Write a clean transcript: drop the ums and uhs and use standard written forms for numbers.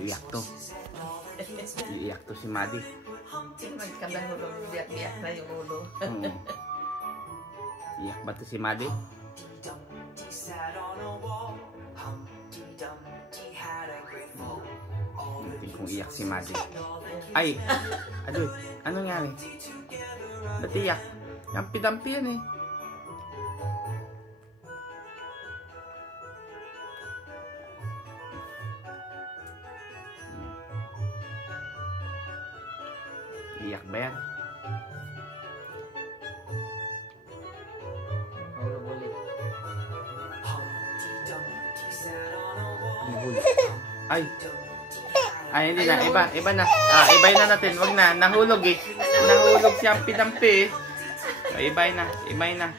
Iiyak to. Iiyak to si Maddie. Magkandang ulo, biyak-biyak na yung ulo. Iyak ba to si Maddie? Hindi kong iyak si Maddie. Ay! Adoy, ano nangyari? Ba't iyak? Dampi-dampi yan eh. Iyak ba yan? Hulog ulit. Ay! Ay, hindi na. Iba na. Ibay na natin. Wag na. Nahulog eh. Nahulog si Ampi-dampi eh. Ibay na.